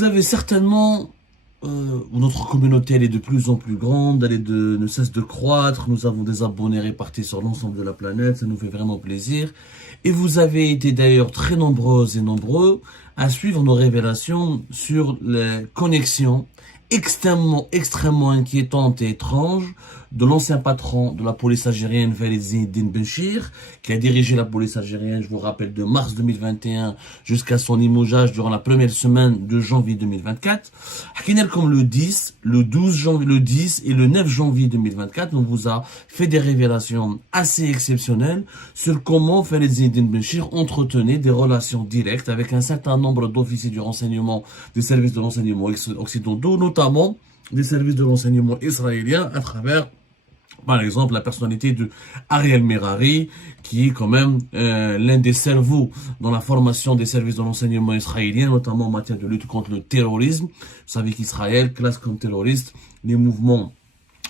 Vous avez certainement, notre communauté elle est de plus en plus grande, ne cesse de croître, nous avons des abonnés répartis sur l'ensemble de la planète, ça nous fait vraiment plaisir. Et vous avez été d'ailleurs très nombreuses et nombreux à suivre nos révélations sur les connexions extrêmement inquiétantes et étranges de l'ancien patron de la police algérienne, Walid Zinedine Benchir, qui a dirigé la police algérienne, je vous rappelle, de mars 2021 jusqu'à son limogeage durant la première semaine de janvier 2024. Comme le 10, le 12 janvier, le 10 et le 9 janvier 2024, on vous a fait des révélations assez exceptionnelles sur comment Walid Zinedine Benchir entretenait des relations directes avec un certain nombre d'officiers du renseignement, des services de renseignement occidentaux, notamment des services de renseignement israéliens à travers, par exemple, la personnalité de Ariel Merari, qui est quand même l'un des cerveaux dans la formation des services de renseignement israéliens, notamment en matière de lutte contre le terrorisme. Vous savez qu'Israël classe comme terroristes les mouvements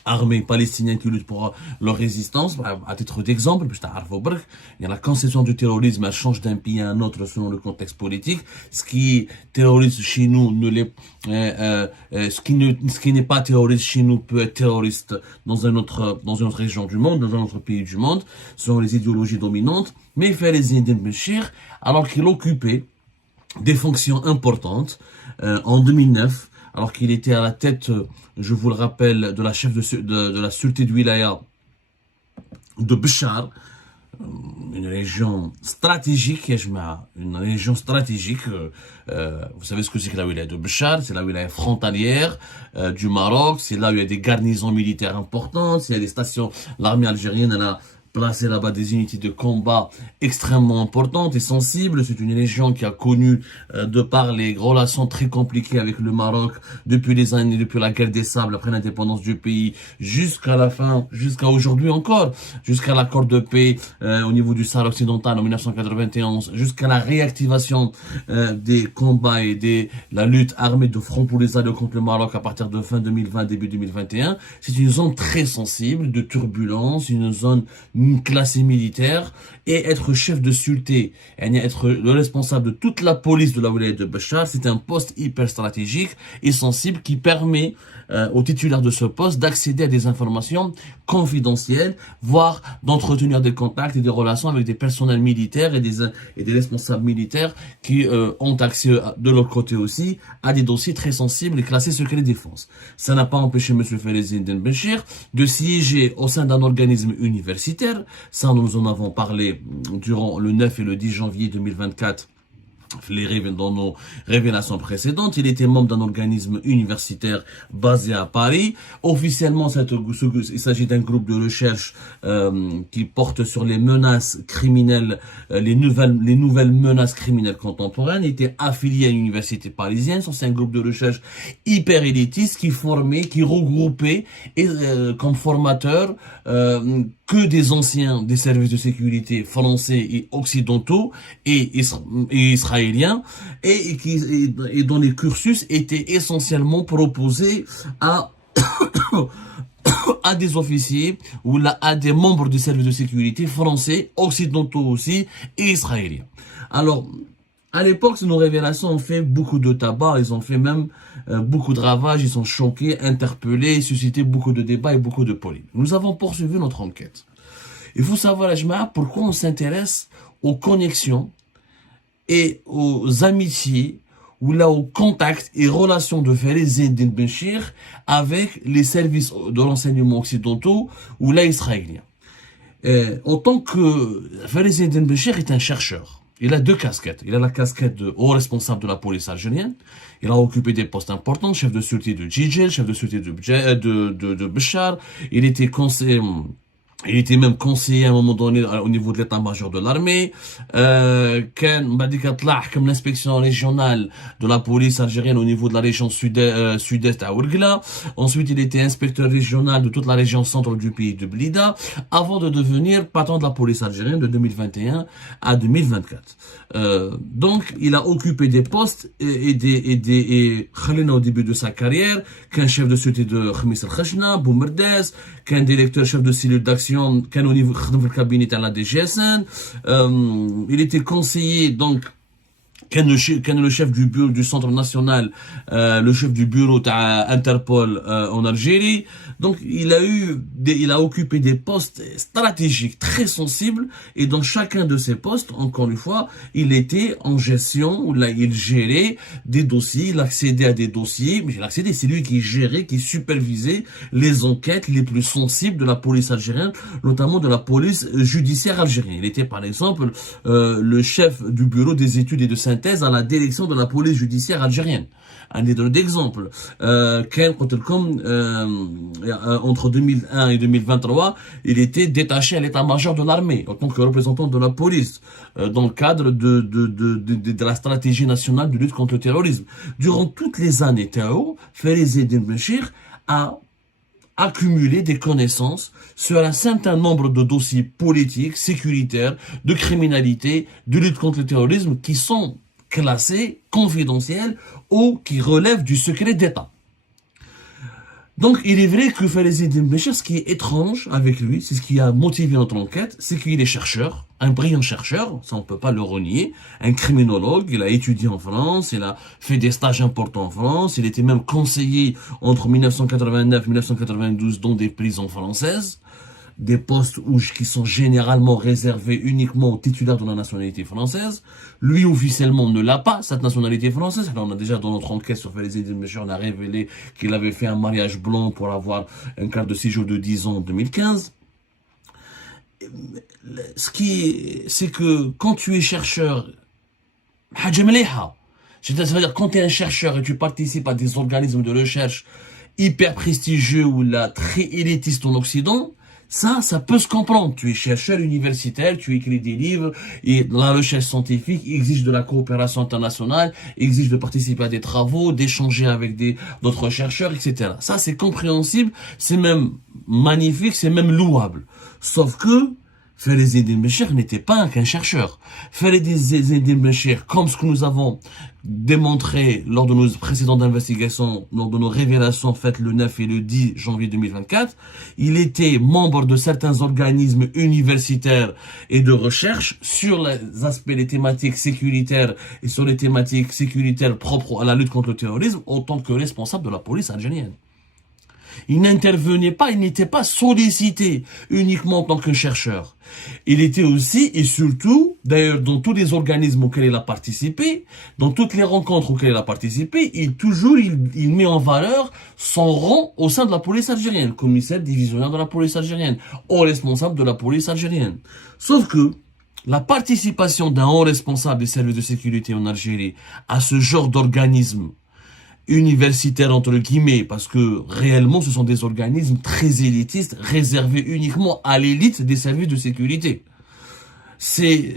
armées palestiniens qui luttent pour leur résistance. À titre d'exemple, il y a la conception du terrorisme, elle change d'un pays à un autre selon le contexte politique. Ce qui est terroriste chez nous ne l'est, ce qui n'est pas terroriste chez nous peut être terroriste dans une autre région du monde, dans un autre pays du monde, selon les idéologies dominantes. Mais Walid Zinedine Benchir, alors qu'il occupait des fonctions importantes en 2009, alors qu'il était à la tête, je vous le rappelle, de la chef de la sûreté de Wilaya de Béchar, une région stratégique, une région stratégique. Vous savez ce que c'est que la wilaya de Béchar? C'est la wilaya frontalière du Maroc. C'est là où il y a des garnisons militaires importantes. Il y a des stations. L'armée algérienne, elle a placé là-bas des unités de combat extrêmement importantes et sensibles. C'est une région qui a connu, de par les relations très compliquées avec le Maroc depuis les années, depuis la guerre des sables, après l'indépendance du pays, jusqu'à la fin, jusqu'à aujourd'hui encore, jusqu'à l'accord de paix au niveau du Sahara occidental en 1991, jusqu'à la réactivation des combats et la lutte armée de Front Polisario contre le Maroc à partir de fin 2020, début 2021. C'est une zone très sensible, de turbulence, une zone classé militaire, et être chef de sûreté, être le responsable de toute la police de la wilaya de Béchar, c'est un poste hyper stratégique et sensible qui permet au titulaire de ce poste d'accéder à des informations confidentielles, voire d'entretenir des contacts et des relations avec des personnels militaires et des responsables militaires qui ont accès de leur côté aussi à des dossiers très sensibles et classés secret défense. Ça n'a pas empêché M. Walid Zinedine Benchir de siéger au sein d'un organisme universitaire. Ça, nous en avons parlé durant le 9 et le 10 janvier 2024. Dans nos révélations précédentes, il était membre d'un organisme universitaire basé à Paris. Officiellement, il s'agit d'un groupe de recherche qui porte sur les menaces criminelles, les nouvelles menaces criminelles contemporaines. Il était affilié à une université parisienne. C'est un groupe de recherche hyper élitiste qui regroupait comme formateurs que des anciens des services de sécurité français et occidentaux et israéliens, et dont les cursus étaient essentiellement proposés à à des officiers ou à des membres du service de sécurité français, occidentaux aussi, et israéliens. Alors, à l'époque, nos révélations ont fait beaucoup de tabac, ils ont fait même beaucoup de ravages, ils ont choqué, interpellé, suscité beaucoup de débats et beaucoup de polémiques. Nous avons poursuivi notre enquête. Il faut savoir, la Jama'a, pourquoi on s'intéresse aux connexions et aux amitiés, ou là aux contacts et relations de Walid Zinedine Benchir avec les services de renseignement occidentaux ou là israéliens. En tant que Walid Zinedine Benchir est un chercheur. Il a deux casquettes. Il a la casquette de haut responsable de la police algérienne. Il a occupé des postes importants, chef de sûreté de Djidjel, chef de sûreté de Béchar. Il était même conseiller à un moment donné au niveau de l'état-major de l'armée. Comme l'inspection régionale de la police algérienne au niveau de la région sud-est à Ouargla. Ensuite, il était inspecteur régional de toute la région centre du pays de Blida, avant de devenir patron de la police algérienne de 2021 à 2024. Donc, il a occupé des postes et Khalina au début de sa carrière, qu'un chef de sûreté de Khamis al-Khashna, Boumerdes, qu'un directeur chef de cellule d'action, qu'un au niveau du cabinet à la DGSN. Il était conseiller, donc, كان le chef du bureau du centre national, le chef du bureau de Interpol en Algérie. Donc il a occupé des postes stratégiques très sensibles, et dans chacun de ces postes, encore une fois, il était en gestion, là il gérait des dossiers, il accédait à des dossiers, mais c'est lui qui gérait, qui supervisait les enquêtes les plus sensibles de la police algérienne, notamment de la police judiciaire algérienne. Il était par exemple le chef du bureau des études et de synthèse à la direction de la police judiciaire algérienne. Un exemple, entre 2001 et 2023, il était détaché à l'état-major de l'armée en tant que représentant de la police dans le cadre de la stratégie nationale de lutte contre le terrorisme. Durant toutes les années, Théo, Fariz Eddine Benchir a accumuler des connaissances sur un certain nombre de dossiers politiques, sécuritaires, de criminalité, de lutte contre le terrorisme qui sont classés, confidentiels ou qui relèvent du secret d'État. Donc, il est vrai que Fariz Eddine Benchir, ce qui est étrange avec lui, c'est ce qui a motivé notre enquête, c'est qu'il est chercheur, un brillant chercheur, ça on peut pas le renier, un criminologue, il a étudié en France, il a fait des stages importants en France, il était même conseiller entre 1989 et 1992 dans des prisons françaises, des postes qui sont généralement réservés uniquement aux titulaires de la nationalité française. Lui, officiellement, ne l'a pas, cette nationalité française. Alors, on a déjà, dans notre enquête sur Fariz Eddine Benchir, on a révélé qu'il avait fait un mariage blanc pour avoir un carte de séjour de 10 ans en 2015. C'est que quand tu es chercheur, c'est-à-dire quand tu es un chercheur et tu participes à des organismes de recherche hyper prestigieux ou là, très élitistes en Occident, ça peut se comprendre. Tu es chercheur universitaire, tu écris des livres, et la recherche scientifique exige de la coopération internationale, exige de participer à des travaux, d'échanger avec d'autres chercheurs, etc. Ça, c'est compréhensible, c'est même magnifique, c'est même louable. Sauf que Fariz Eddine Benchir n'était pas qu'un chercheur. Fariz Eddine Benchir, comme ce que nous avons démontré lors de nos précédentes investigations, lors de nos révélations faites le 9 et le 10 janvier 2024, il était membre de certains organismes universitaires et de recherche sur les aspects, les thématiques sécuritaires et sur les thématiques sécuritaires propres à la lutte contre le terrorisme en tant que responsable de la police algérienne. Il n'intervenait pas, il n'était pas sollicité uniquement en tant que chercheur. Il était aussi et surtout, d'ailleurs dans tous les organismes auxquels il a participé, dans toutes les rencontres auxquelles il a participé, il met en valeur son rang au sein de la police algérienne, commissaire divisionnaire de la police algérienne, haut responsable de la police algérienne. Sauf que la participation d'un haut responsable des services de sécurité en Algérie à ce genre d'organisme universitaires entre guillemets, parce que réellement ce sont des organismes très élitistes réservés uniquement à l'élite des services de sécurité. C'est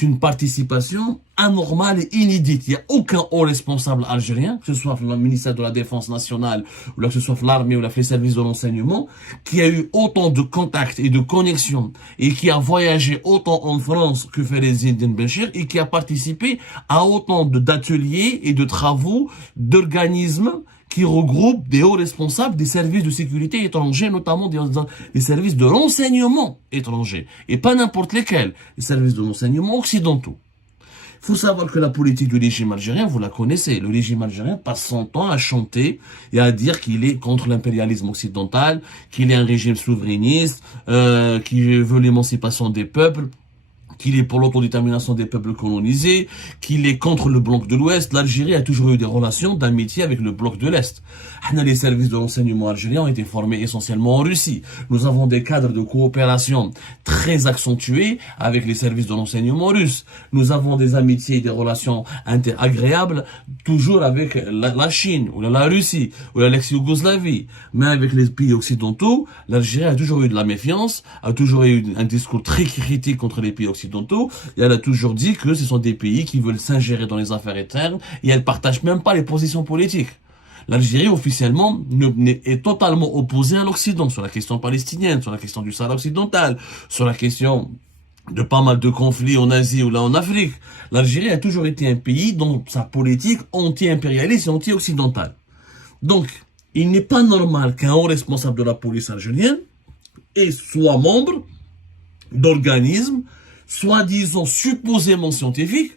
une participation anormale et inédite. Il n'y a aucun haut responsable algérien, que ce soit le ministère de la Défense nationale, ou là, que ce soit l'armée ou les services de renseignement, qui a eu autant de contacts et de connexions, et qui a voyagé autant en France que Fariz Eddine Benchir, et qui a participé à autant d'ateliers et de travaux d'organismes qui regroupe des hauts responsables des services de sécurité étrangers, notamment des services de renseignement étrangers, et pas n'importe lesquels, les services de renseignement occidentaux. Il faut savoir que la politique du régime algérien, vous la connaissez, le régime algérien passe son temps à chanter et à dire qu'il est contre l'impérialisme occidental, qu'il est un régime souverainiste, qui veut l'émancipation des peuples, qu'il est pour l'autodétermination des peuples colonisés, qu'il est contre le bloc de l'Ouest. L'Algérie a toujours eu des relations d'amitié avec le bloc de l'Est. Les services de renseignement algériens ont été formés essentiellement en Russie. Nous avons des cadres de coopération très accentués avec les services de renseignement russes. Nous avons des amitiés et des relations agréables toujours avec la Chine, ou la Russie, ou l'ex-Yougoslavie. Mais avec les pays occidentaux, l'Algérie a toujours eu de la méfiance, a toujours eu un discours très critique contre les pays occidentaux, et elle a toujours dit que ce sont des pays qui veulent s'ingérer dans les affaires internes, et elle partage même pas les positions politiques. L'Algérie, officiellement, est totalement opposée à l'Occident sur la question palestinienne, sur la question du Sahara occidental, sur la question de pas mal de conflits en Asie ou là en Afrique. L'Algérie a toujours été un pays dont sa politique anti-impérialiste et anti-occidentale. Donc, il n'est pas normal qu'un haut responsable de la police algérienne soit membre d'organismes soi-disant supposément scientifiques,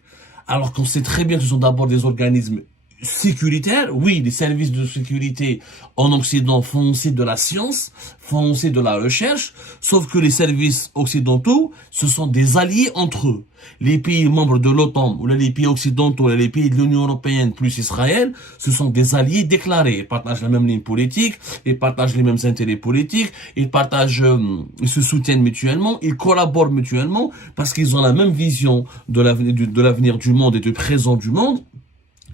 alors qu'on sait très bien que ce sont d'abord des organismes sécuritaires. Oui, les services de sécurité en Occident font aussi de la science, font aussi de la recherche, sauf que les services occidentaux, ce sont des alliés entre eux. Les pays membres de l'OTAN, ou les pays occidentaux, ou les pays de l'Union européenne, plus Israël, ce sont des alliés déclarés. Ils partagent la même ligne politique, ils partagent les mêmes intérêts politiques, ils se soutiennent mutuellement, ils collaborent mutuellement, parce qu'ils ont la même vision de l'avenir du monde et du présent du monde.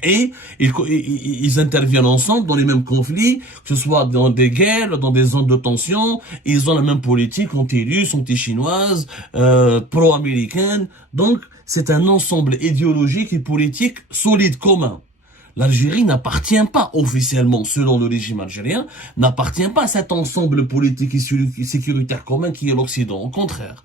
Et ils interviennent ensemble dans les mêmes conflits, que ce soit dans des guerres, dans des zones de tension. Ils ont la même politique anti-russe, anti-chinoise, pro-américaine. Donc, c'est un ensemble idéologique et politique solide commun. L'Algérie n'appartient pas officiellement, selon le régime algérien, n'appartient pas à cet ensemble politique et sécuritaire commun qui est l'Occident. Au contraire.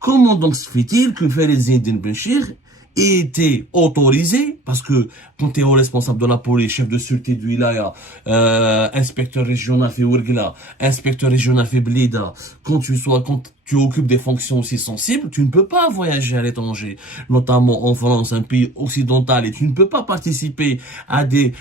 Comment donc se fait-il que Fayez Eddine Benchir ait été autorisé, parce que quand tu es au responsable de la police, chef de sûreté du Wilaya, inspecteur régional fait Ouergla, inspecteur régional fait Blida, quand tu occupes des fonctions aussi sensibles, tu ne peux pas voyager à l'étranger, notamment en France, un pays occidental, et tu ne peux pas participer à des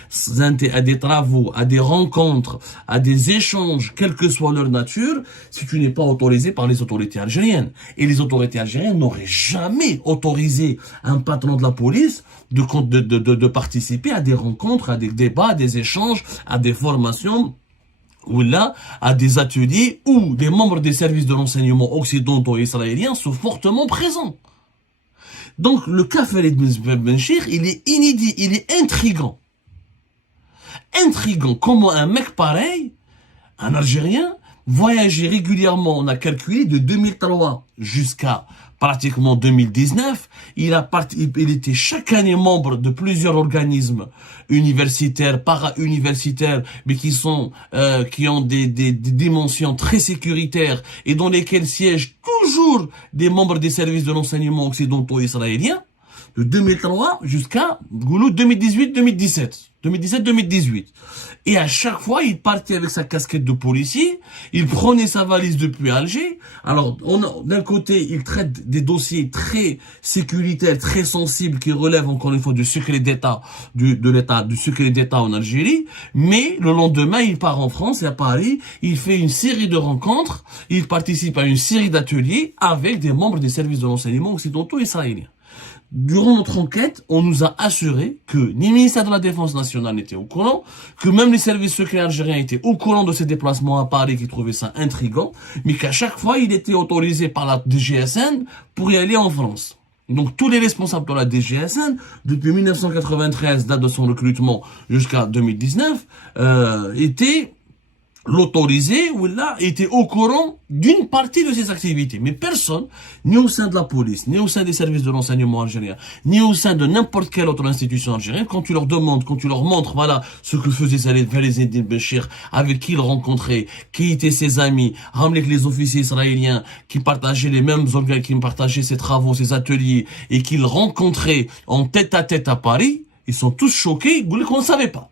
travaux, à des rencontres, à des échanges, quelle que soit leur nature, si tu n'es pas autorisé par les autorités algériennes. Et les autorités algériennes n'auraient jamais autorisé un patron de la police de participer à des rencontres, à des débats, à des échanges, à des formations, ou là, à des ateliers où des membres des services de renseignement occidentaux et israéliens sont fortement présents. Donc, le cas Fayez Benchir, il est inédit, il est intriguant. Intriguant, comment un mec pareil, un Algérien, voyageait régulièrement, on a calculé, de 2003 jusqu'à pratiquement 2019, il était chaque année membre de plusieurs organismes universitaires, para-universitaires, mais qui ont des dimensions très sécuritaires et dans lesquels siègent toujours des membres des services de renseignement occidentaux israéliens, de 2003 jusqu'à 2018-2017. 2017-2018. Et à chaque fois, il partait avec sa casquette de policier, il prenait sa valise depuis Alger. Alors, d'un côté, il traite des dossiers très sécuritaires, très sensibles, qui relèvent encore une fois du secret d'État, du secret d'État en Algérie. Mais le lendemain, il part en France et à Paris, il fait une série de rencontres, il participe à une série d'ateliers avec des membres des services de renseignement occidentaux israéliens. Durant notre enquête, on nous a assuré que ni le ministère de la Défense nationale n'était au courant, que même les services secrets algériens étaient au courant de ces déplacements à Paris qui trouvaient ça intriguant, mais qu'à chaque fois, il était autorisé par la DGSN pour y aller en France. Donc tous les responsables de la DGSN, depuis 1993, date de son recrutement jusqu'à 2019, étaient l'autorisé ou là était au courant d'une partie de ses activités. Mais personne, ni au sein de la police, ni au sein des services de renseignement algériens, ni au sein de n'importe quelle autre institution algérienne, quand tu leur demandes, quand tu leur montres, voilà, ce que faisait Fayez Eddine Benchir, avec qui il rencontrait, qui étaient ses amis, ramener que les officiers israéliens qui partageaient les mêmes organes, qui partageaient ses travaux, ses ateliers, et qu'il rencontrait en tête à Paris, ils sont tous choqués, ils qu'on ne savait pas.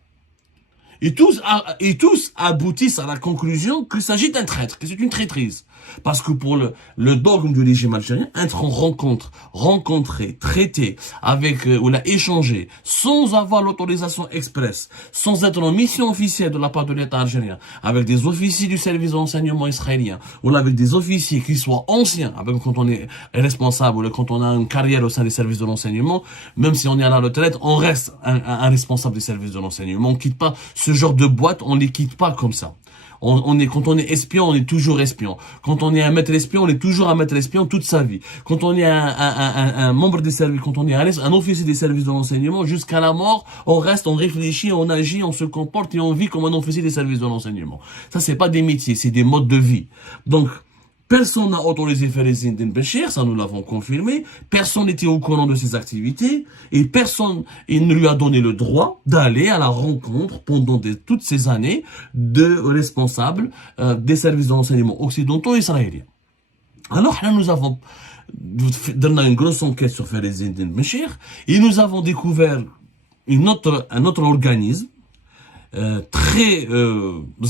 Et tous aboutissent à la conclusion qu'il s'agit d'un traître, que c'est une traîtrise. Parce que pour le dogme du régime algérien, être en rencontre, rencontrer, traiter avec, ou la échanger, sans avoir l'autorisation express, sans être en mission officielle de la part de l'État algérien, avec des officiers du service de renseignement israélien, ou avec des officiers qui soient anciens, avec quand on est responsable, ou quand on a une carrière au sein des services de renseignement, même si on est à la retraite, on reste un responsable des services de renseignement. On quitte pas ce genre de boîte, on les quitte pas comme ça. Quand on est espion, on est toujours espion. Quand on est un maître espion, on est toujours un maître espion toute sa vie. Quand on est un membre des services, quand on est un officier des services de renseignement, jusqu'à la mort, on reste, on réfléchit, on agit, on se comporte et on vit comme un officier des services de renseignement. Ça, c'est pas des métiers, c'est des modes de vie. Donc, personne n'a autorisé Fayez Eddine Benchir, ça nous l'avons confirmé. Personne n'était au courant de ses activités et personne ne lui a donné le droit d'aller à la rencontre pendant toutes ces années de responsables des services de renseignement occidentaux et israéliens. Alors là, nous avons donné une grosse enquête sur Fayez Eddine Benchir et nous avons découvert un autre organisme très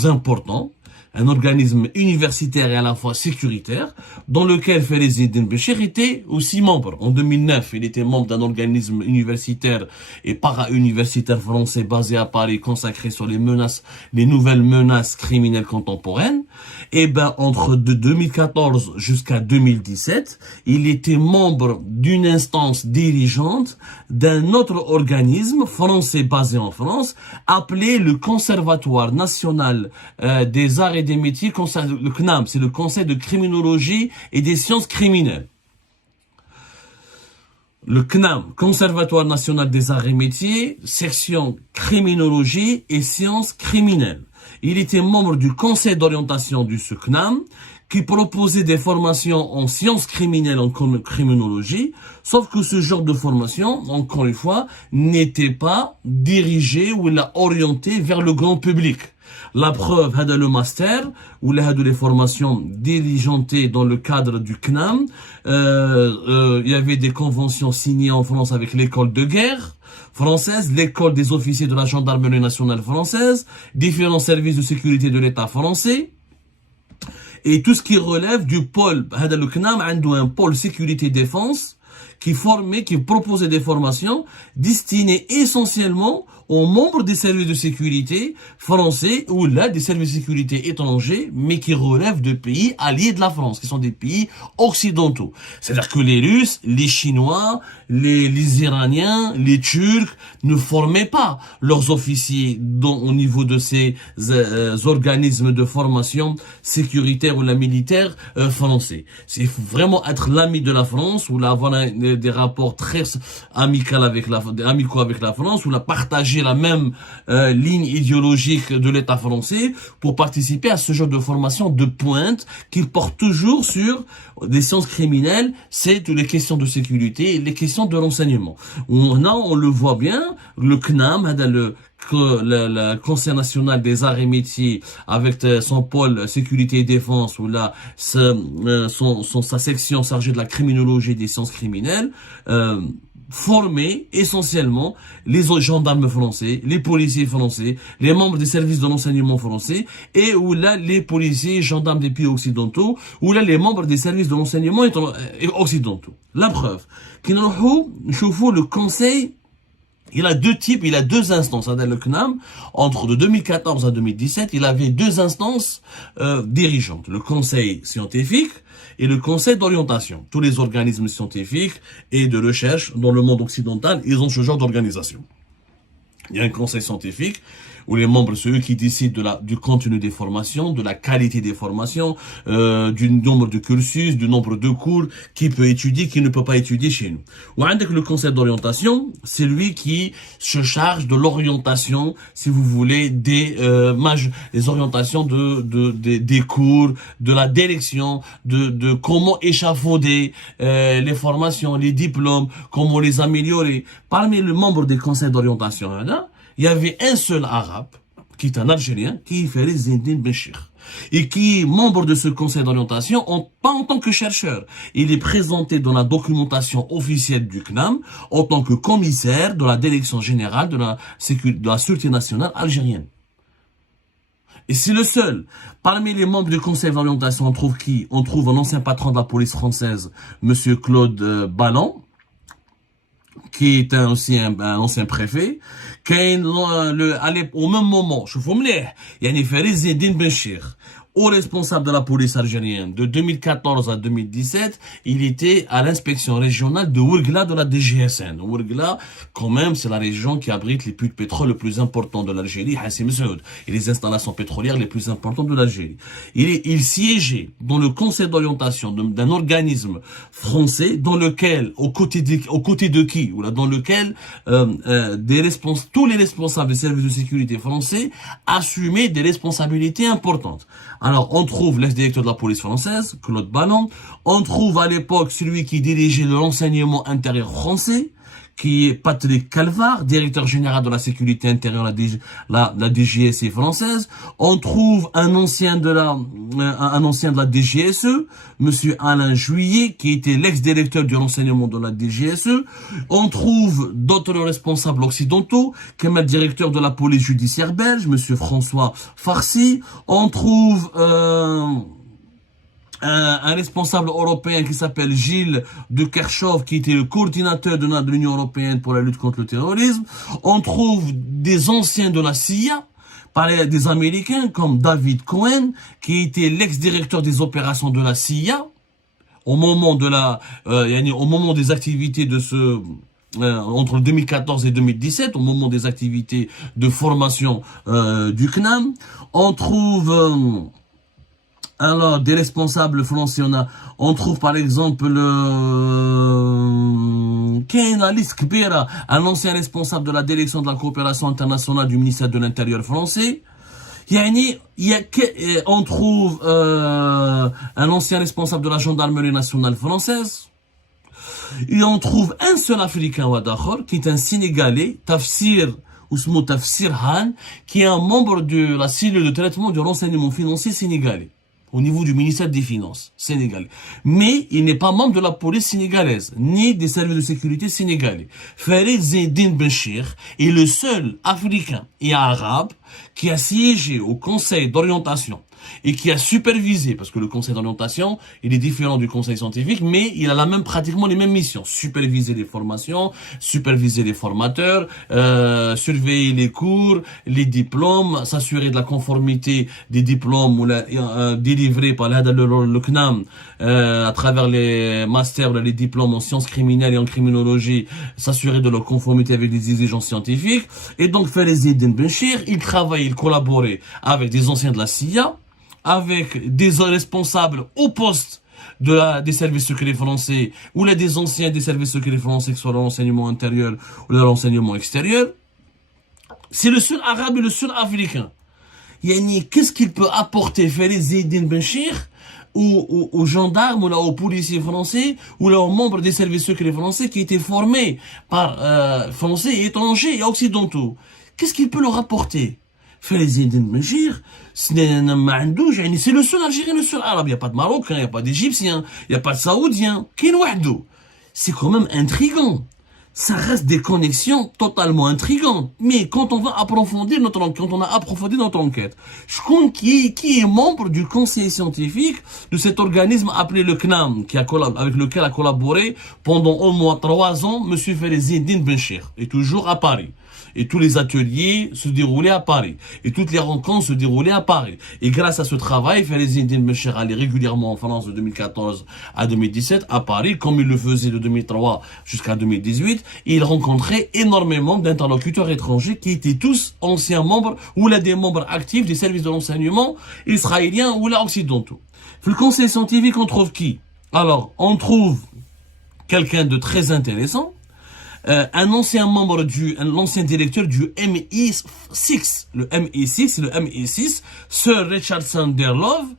important un organisme universitaire et à la fois sécuritaire, dans lequel Fariz Eddine Béchir était aussi membre. En 2009, il était membre d'un organisme universitaire et para-universitaire français basé à Paris, consacré sur les menaces, les nouvelles menaces criminelles contemporaines. Et ben, entre de 2014 jusqu'à 2017, il était membre d'une instance dirigeante d'un autre organisme français basé en France, appelé le Conservatoire national des arts et des métiers, le CNAM, c'est le Conseil de criminologie et des sciences criminelles. Le CNAM, Conservatoire national des arts et métiers, section criminologie et sciences criminelles. Il était membre du conseil d'orientation du CNAM, qui proposait des formations en sciences criminelles, en criminologie, sauf que ce genre de formation, encore une fois, n'était pas dirigé ou orienté vers le grand public. La preuve, هذا le master, ou les formations diligentées dans le cadre du CNAM, il y avait des conventions signées en France avec l'école de guerre française, l'école des officiers de la gendarmerie nationale française, différents services de sécurité de l'État français, et tout ce qui relève du pôle, le CNAM a un pôle sécurité défense qui proposait des formations destinées essentiellement aux membres des services de sécurité français ou là des services de sécurité étrangers, mais qui relèvent de pays alliés de la France, qui sont des pays occidentaux. C'est-à-dire que les Russes, les Chinois, les Iraniens, les Turcs ne formaient pas leurs officiers au niveau de ces organismes de formation sécuritaire ou la militaire français. C'est vraiment être l'ami de la France ou avoir des rapports très amicaux avec la France ou la partager la même ligne idéologique de l'État français pour participer à ce genre de formation de pointe qui porte toujours sur des sciences criminelles, c'est les questions de sécurité et les questions de renseignement. On le voit bien, le CNAM, le Conseil national des arts et métiers avec son pôle sécurité et défense ou là sa section chargée de la criminologie et des sciences criminelles, former essentiellement les gendarmes français, les policiers français, les membres des services de renseignement français et ou là les policiers et gendarmes des pays occidentaux ou là les membres des services de renseignement occidentaux. La preuve, le conseil, il a deux types, il a deux instances. Le CNAM, entre de 2014 à 2017, il avait deux instances dirigeantes. Le conseil scientifique et le conseil d'orientation. Tous les organismes scientifiques et de recherche dans le monde occidental, ils ont ce genre d'organisation. Il y a un conseil scientifique où les membres, c'est eux qui décident du contenu des formations, de la qualité des formations, du nombre de cursus, du nombre de cours, qui peut étudier, qui ne peut pas étudier chez nous. Ou avec le conseil d'orientation, c'est lui qui se charge de l'orientation, si vous voulez, des orientations des cours, de la direction, de comment échafauder les formations, les diplômes, comment les améliorer. Parmi les membres des conseils d'orientation, il y avait un seul arabe, qui est un Algérien, qui est Fariz Eddine Béchir. Et qui est membre de ce conseil d'orientation, pas en tant que chercheur. Il est présenté dans la documentation officielle du CNAM, en tant que commissaire de la direction générale de la sûreté nationale algérienne. Et c'est le seul. Parmi les membres du conseil d'orientation, on trouve qui? On trouve un ancien patron de la police française, monsieur Claude Balland, qui est aussi un ancien préfet, au même moment, je vous مليح, يعني Fariz Eddine Béchir, au responsable de la police algérienne de 2014 à 2017, il était à l'inspection régionale de Ouargla de la DGSN. Ouargla, quand même, c'est la région qui abrite les puits de pétrole le plus important de l'Algérie, Hassim Saoud, et les installations pétrolières les plus importantes de l'Algérie. Il siégeait dans le conseil d'orientation d'un organisme français dans lequel, aux côtés de qui, ou là, dans lequel tous les responsables des services de sécurité français assumaient des responsabilités importantes. Alors, on trouve l'ex-directeur de la police française, Claude Balland. On trouve à l'époque celui qui dirigeait le renseignement intérieur français, qui est Patrick Calvar, directeur général de la sécurité intérieure, la DGSE française. On trouve un ancien de la DGSE, monsieur Alain Juillet, qui était l'ex-directeur du renseignement de la DGSE. On trouve d'autres responsables occidentaux, comme le directeur de la police judiciaire belge, monsieur François Farcy. On trouve un responsable européen qui s'appelle Gilles de Kerchove, qui était le coordinateur de l'Union européenne pour la lutte contre le terrorisme. On trouve des anciens de la CIA, des Américains comme David Cohen, qui était l'ex-directeur des opérations de la CIA au moment des activités de entre 2014 et 2017, au moment des activités de formation du CNAM. On trouve alors des responsables français. On trouve par exemple Ken Alice Kbera, un ancien responsable de la direction de la coopération internationale du ministère de l'Intérieur français. On trouve un ancien responsable de la gendarmerie nationale française. Et on trouve un seul Africain, qui est un Sénégalais, Tafsir Han, qui est un membre de la cellule de traitement du renseignement financier sénégalais, au niveau du ministère des Finances sénégalais. Mais il n'est pas membre de la police sénégalaise, ni des services de sécurité sénégalais. Farid Zedine Benchir est le seul Africain et arabe qui a siégé au conseil d'orientation et qui a supervisé, parce que le conseil d'orientation, il est différent du conseil scientifique, mais il a pratiquement les mêmes missions. Superviser les formations, superviser les formateurs, surveiller les cours, les diplômes, s'assurer de la conformité des diplômes délivrés par le CNAM à travers les masters, les diplômes en sciences criminelles et en criminologie, s'assurer de leur conformité avec les exigences scientifiques. Et donc, Farid Zedine Benchir, il travaillait, il collaborait avec des anciens de la CIA, avec des responsables au poste des services secrets français, ou des anciens des services secrets français, que ce soit le renseignement intérieur ou le renseignement extérieur. C'est le seul arabe et le seul africain. Qu'est-ce qu'il peut apporter Farid Zedine Benchir aux gendarmes, ou aux policiers français, ou aux membres des services secrets français qui étaient formés par français, étrangers et occidentaux? Qu'est-ce qu'il peut leur apporter? Farid Zedine Benchir, c'est le seul Algérien, le seul Arabe. Il n'y a pas de Marocain, il n'y a pas d'Égyptien, il n'y a pas de Saoudien. C'est quand même intriguant. Ça reste des connexions totalement intrigantes. Mais quand on va approfondir notre enquête, je compte qui est membre du conseil scientifique de cet organisme appelé le CNAM, avec lequel a collaboré pendant au moins 3 ans M. Farid Zedine Benchir, et toujours à Paris. Et tous les ateliers se déroulaient à Paris. Et toutes les rencontres se déroulaient à Paris. Et grâce à ce travail, Farid Zedine Benchir allait régulièrement en France de 2014 à 2017 à Paris, comme il le faisait de 2003 jusqu'à 2018. Et il rencontrait énormément d'interlocuteurs étrangers qui étaient tous anciens membres ou des membres actifs des services de renseignement israéliens ou occidentaux. Le conseil scientifique, on trouve qui? Alors, on trouve quelqu'un de très intéressant. Un ancien membre l'ancien directeur du MI6, le MI6, Sir Richardson Derlove,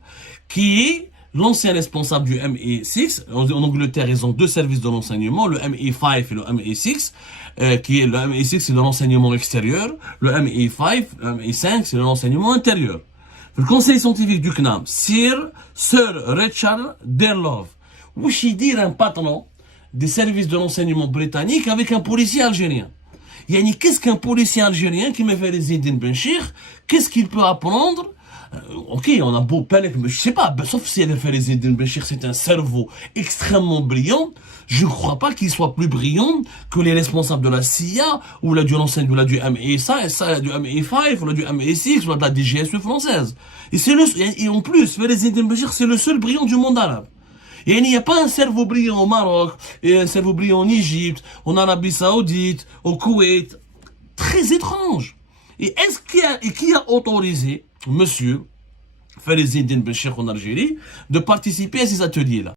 qui est l'ancien responsable du MI6. En Angleterre, ils ont 2 services de renseignement, le MI5 et le MI6, qui est le MI6, c'est le renseignement extérieur, le MI5, c'est le renseignement intérieur. Le conseil scientifique du CNAM, Sir Richard Derlove. Wesh dire un patron des services de renseignement britanniques avec un policier algérien. Qu'est-ce qu'un policier algérien qui me fait les Zedine Benchir? Qu'est-ce qu'il peut apprendre? Ok, on a beau parler, mais je sais pas, sauf si elle a fait les Zedine Benchir, c'est un cerveau extrêmement brillant. Je ne crois pas qu'il soit plus brillant que les responsables de la CIA, ou du renseignement, ou du MI5, du MI5, ou du MI6, ou de la DGSE française. Et en plus, Farid Zedine Benchir, c'est le seul brillant du monde arabe. Il n'y a pas un cerveau brillant au Maroc, et un cerveau brillant en Égypte, en Arabie Saoudite, au Koweït. Très étrange. Et qui a autorisé monsieur Farid Zedine Benchir en Algérie de participer à ces ateliers-là?